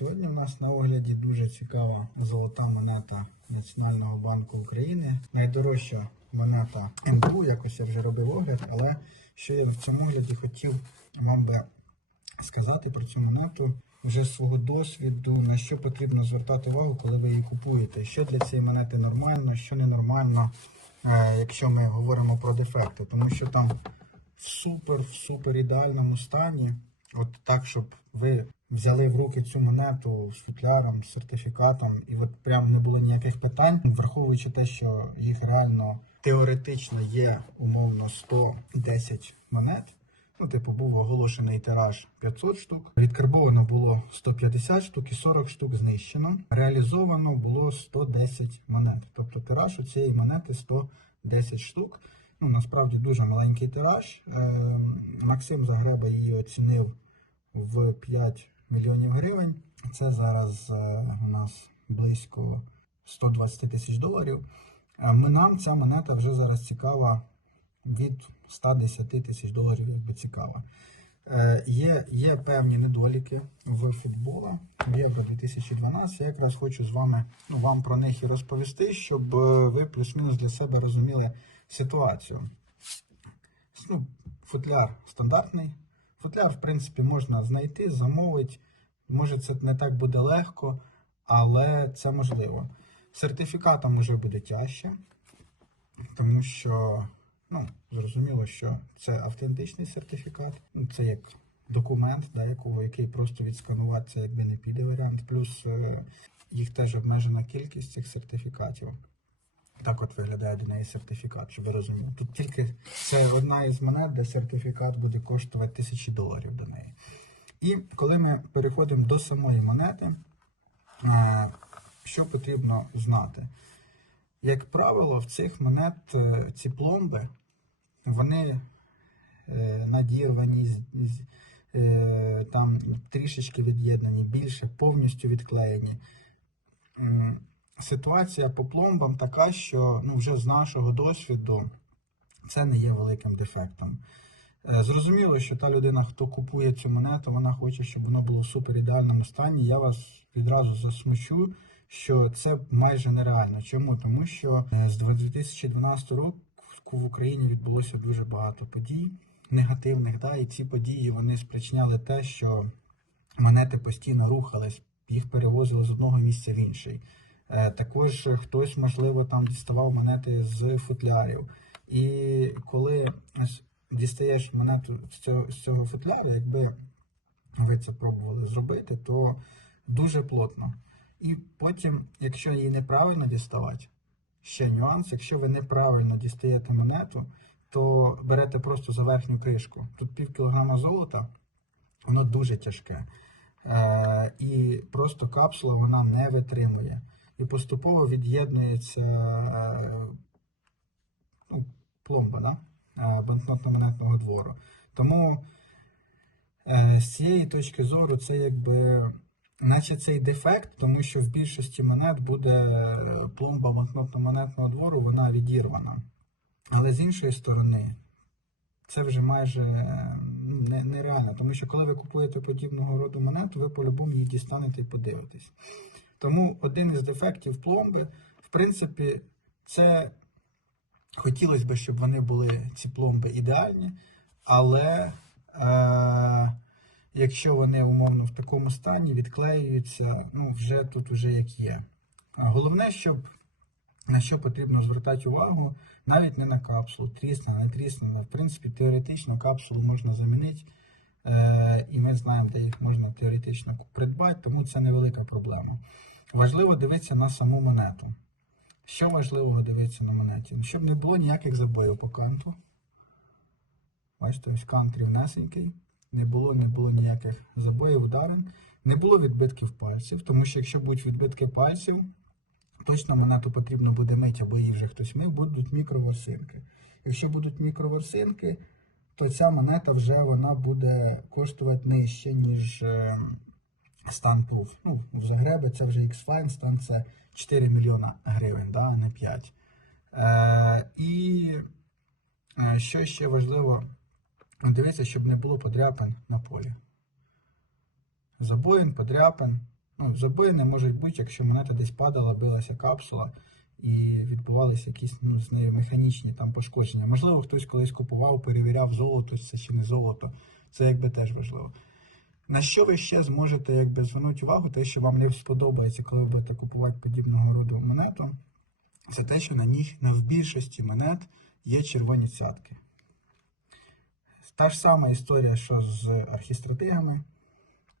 Сьогодні в нас на огляді дуже цікава золота монета Національного банку України. Найдорожча монета НБУ, якось я вже робив огляд, але що я в цьому огляді хотів вам би сказати про цю монету вже з свого досвіду, на що потрібно звертати увагу, коли ви її купуєте. Що для цієї монети нормально, що ненормально, е, якщо ми говоримо про дефекти, тому що там в супер, в супер ідеальному стані, от так, щоб ви взяли в руки цю монету з футляром, з сертифікатом, і от прям не було ніяких питань, враховуючи те, що їх реально теоретично є умовно 110 монет. Ну, типу, був оголошений тираж 500 штук. Відкарбовано було 150 штук і 40 штук знищено. Реалізовано було 110 монет. Тобто тираж у цієї монети 110 штук. Ну, насправді дуже маленький тираж. Е, Максим Загреба її оцінив в 5 мільйонів гривень. Це зараз е, у нас близько 120 тисяч доларів. Е, Ми нам ця монета вже зараз цікава від 110 тисяч доларів, якби цікава. Е, є, є певні недоліки в футболу в Євро 2012. Я якраз хочу з вами ну, вам про них і розповісти, щоб ви плюс-мінус для себе розуміли ситуацію. Ну, футляр стандартний. Футляр, в принципі, можна знайти, замовити. Може, це не так буде легко, але це можливо. Сертифікатом вже буде тяжче, тому що, ну, зрозуміло, що це автентичний сертифікат, ну, це як документ, да, якого, який просто відсканувати, це якби не піде варіант. Плюс е, їх теж обмежена кількість цих сертифікатів. Так от виглядає до неї сертифікат, щоб ви розуміли. Тут тільки це одна із монет, де сертифікат буде коштувати тисячі доларів до неї. І коли ми переходимо до самої монети, е, що потрібно знати? Як правило, в цих монет е, ці пломби, вони е, надірвані, там трішечки від'єднані, більше повністю відклеєні. Ситуація по пломбам така, що ну, вже з нашого досвіду це не є великим дефектом. Е, Зрозуміло, що та людина, хто купує цю монету, вона хоче, щоб воно було в супер ідеальному стані. Я вас відразу засмучу, що це майже нереально. Чому? Тому що е, з 2012 року в Україні відбулося дуже багато подій негативних, да, і ці події вони спричиняли те, що монети постійно рухались, їх перевозили з одного місця в інший. Е, Також хтось, можливо, там діставав монети з футлярів. І коли дістаєш монету з цього, футляру, якби ви це пробували зробити, то дуже плотно. І потім, якщо її неправильно діставати, ще нюанс, якщо ви неправильно дістаєте монету, то берете просто за верхню кришку. Тут пів кілограма золота, воно дуже тяжке. Е, і просто капсула вона не витримує. І поступово від'єднується е, ну, пломба да? е, банкнотно-монетного двору. Тому е, з цієї точки зору це якби. Наче цей дефект, тому що в більшості монет буде пломба банкнотно-монетного двору, вона відірвана. Але з іншої сторони, це вже майже ну, нереально, тому що коли ви купуєте подібного роду монету, ви по-любому її дістанете і подивитесь. Тому один із дефектів пломби, в принципі, це хотілося б, щоб вони були ці пломби ідеальні, але е, якщо вони умовно в такому стані відклеюються, ну вже тут вже як є. Головне, щоб на що потрібно звертати увагу, навіть не на капсулу, трісне, не трісне. В принципі, теоретично капсулу можна замінити, е, і ми знаємо, де їх можна теоретично придбати, тому це невелика проблема. Важливо дивитися на саму монету. Що важливого дивитися на монеті? Ну, Щоб не було ніяких забоїв по канту. Бачите, ось кант рівнесенький. Не було, не було ніяких забоїв, ударин. Не було відбитків пальців, тому що якщо будуть відбитки пальців, точно монету потрібно буде мити, або її вже хтось мив, будуть мікроворсинки. Якщо будуть мікроворсинки, то ця монета вже вона буде коштувати нижче, ніж е, стан Proof. Ну, в Загребі це вже X-Fine, стан це 4 мільйона гривень, да, а не 5. Е, і е, що ще важливо, дивіться, щоб не було подряпин на полі. Забоїн, подряпин. Ну, забої не можуть бути, якщо монета десь падала, билася капсула і відбувалися якісь ну, з нею механічні там пошкодження. Можливо, хтось колись купував, перевіряв золото, це чи не золото. Це якби теж важливо. На що ви ще зможете якби звернути увагу, те, що вам не сподобається, коли ви будете купувати подібного роду монету, це те, що на них на в більшості монет є червоні цятки. Та ж сама історія, що з архістратигами.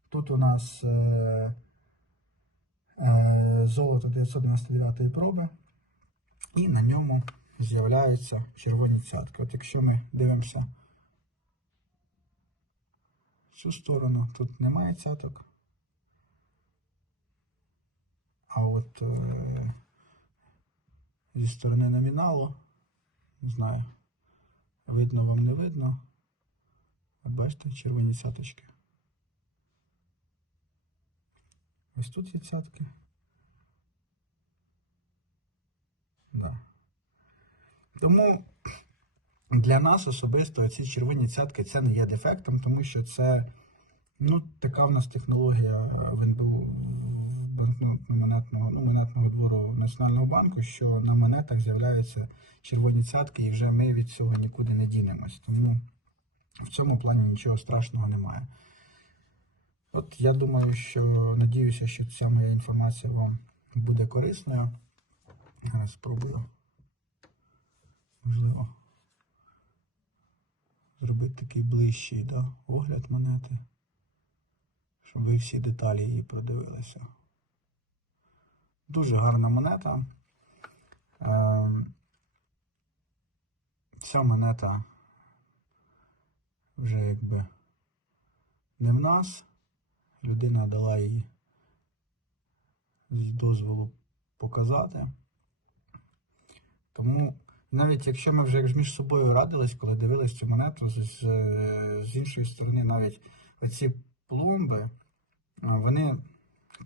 Тут у нас е, е, золото 999 проби, і на ньому з'являються червоні цятки. От якщо ми дивимося цю сторону, тут немає цяток. А от е, зі сторони номіналу, не знаю, видно вам не видно. Бачите, червоні цяточки. Ось тут є цятки. Да. Тому для нас особисто ці червоні цятки це не є дефектом, тому що це ну, така в нас технологія в НБУ монетного, ну, монетного двору Національного банку, що на монетах з'являються червоні цятки, і вже ми від цього нікуди не дінемось. Тому в цьому плані нічого страшного немає. От я думаю, що надіюся, що ця моя інформація вам буде корисною. Спробую. Можливо. Зробити такий ближчий да, огляд монети, щоб ви всі деталі її продивилися. Дуже гарна монета. Ем, Ця монета вже якби не в нас. Людина дала їй з дозволу показати. Тому навіть якщо ми вже між собою радились, коли дивились цю монету, з, з, іншої сторони, навіть оці пломби, вони,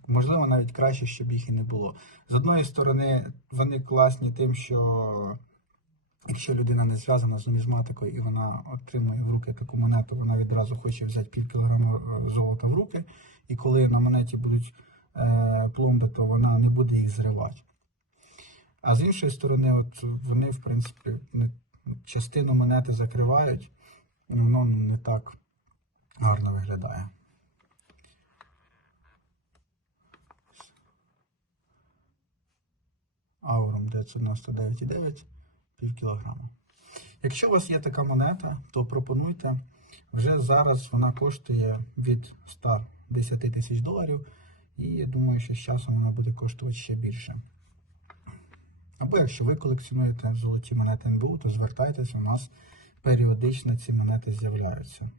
можливо, навіть краще, щоб їх і не було. З одної сторони, вони класні тим, що якщо людина не зв'язана з нумізматикою і вона отримує в руки таку монету, вона відразу хоче взяти пів кілограма золота в руки, і коли на монеті будуть е, пломби, то вона не буде їх зривати. А з іншої сторони, от вони, в принципі, не- частину монети закривають, і воно не так гарно виглядає. Аурум 999,9 пів кілограма. Якщо у вас є така монета, то пропонуйте. Вже зараз вона коштує від 110 тисяч доларів, і я думаю, що з часом вона буде коштувати ще більше. Або якщо ви колекціонуєте золоті монети НБУ, то звертайтеся, у нас періодично ці монети з'являються.